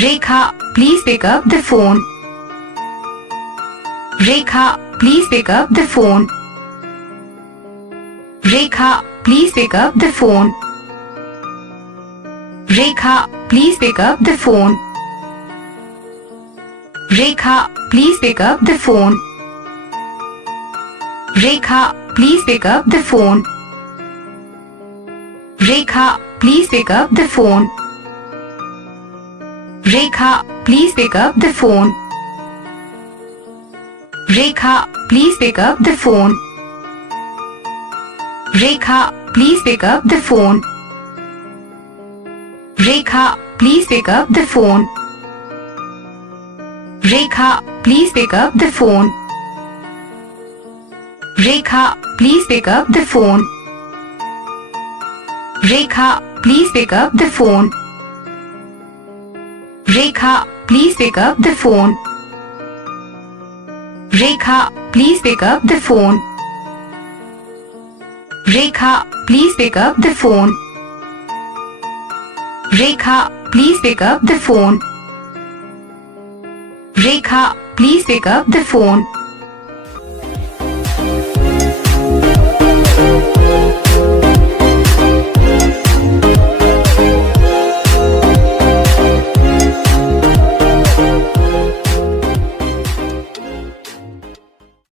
Rekha, please pick up the phone. Rekha, please pick up the phone. Rekha, please pick up the phone. Rekha, please pick up the phone. Rekha, please pick up the phone. Rekha, please pick up the phone. Rekha, please pick up the phone. Rekha, please pick up the phone. Rekha, please pick up the phone. Rekha, please pick up the phone. Rekha, please pick up the phone. Rekha, please pick up the phone. Rekha, please pick up the phone. Rekha, please pick up the phone. Rekha, please pick up the phone. Rekha, please pick up the phone. Rekha, please pick up the phone. Rekha, please pick up the phone. Rekha, please pick up the phone.